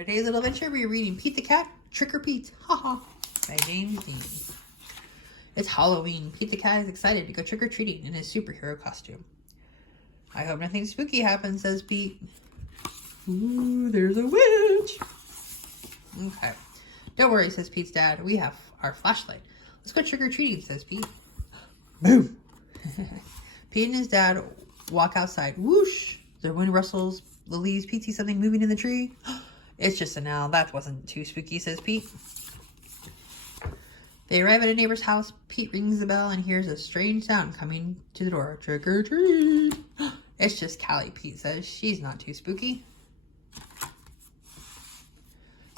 For today's little adventure, we're reading Pete the Cat, Trick or Pete, haha, by James Dean. It's Halloween. Pete the Cat is excited to go trick-or-treating in his superhero costume. I hope nothing spooky happens, says Pete. Ooh, there's a witch. Okay. Don't worry, says Pete's dad. We have our flashlight. Let's go trick-or-treating, says Pete. Boom. Pete and his dad walk outside. Whoosh. The wind rustles the leaves. Pete sees something moving in the tree. It's just an owl. That wasn't too spooky, says Pete. They arrive at a neighbor's house. Pete rings the bell and hears a strange sound coming to the door. Trick or treat. It's just Callie, Pete says. She's not too spooky.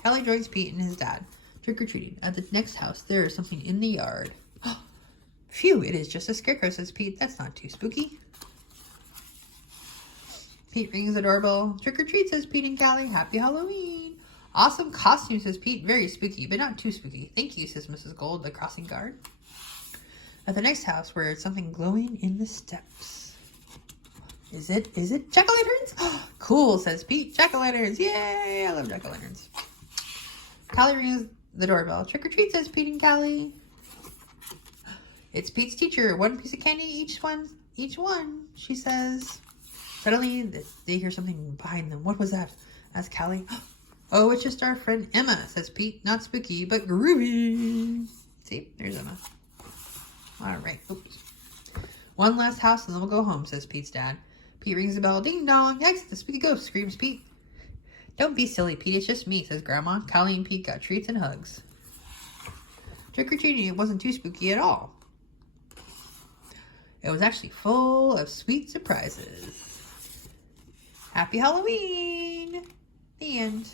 Callie joins Pete and his dad trick-or-treating. At the next house, there is something in the yard. Phew, it is just a scarecrow, says Pete. That's not too spooky. Pete rings the doorbell. Trick or treat, says Pete and Callie. Happy Halloween. Awesome costume, says Pete. Very spooky, but not too spooky. Thank you, says Mrs. Gold, the crossing guard. At the next house, where it's something glowing in the steps. Is it jack-o'-lanterns? Cool, says Pete. Jack-o'-lanterns. Yay, I love jack-o'-lanterns. Callie rings the doorbell. Trick or treat, says Pete and Callie. It's Pete's teacher. One piece of candy, each one, she says. Suddenly, they hear something behind them. What was that? Asks Callie. Oh, it's just our friend Emma, says Pete. Not spooky, but groovy. See, there's Emma. All right, oops. One last house and then we'll go home, says Pete's dad. Pete rings the bell. Ding dong. Exit the spooky ghost, screams Pete. Don't be silly, Pete. It's just me, says Grandma. Callie and Pete got treats and hugs. Trick-or-treating, it wasn't too spooky at all. It was actually full of sweet surprises. Happy Halloween! The end.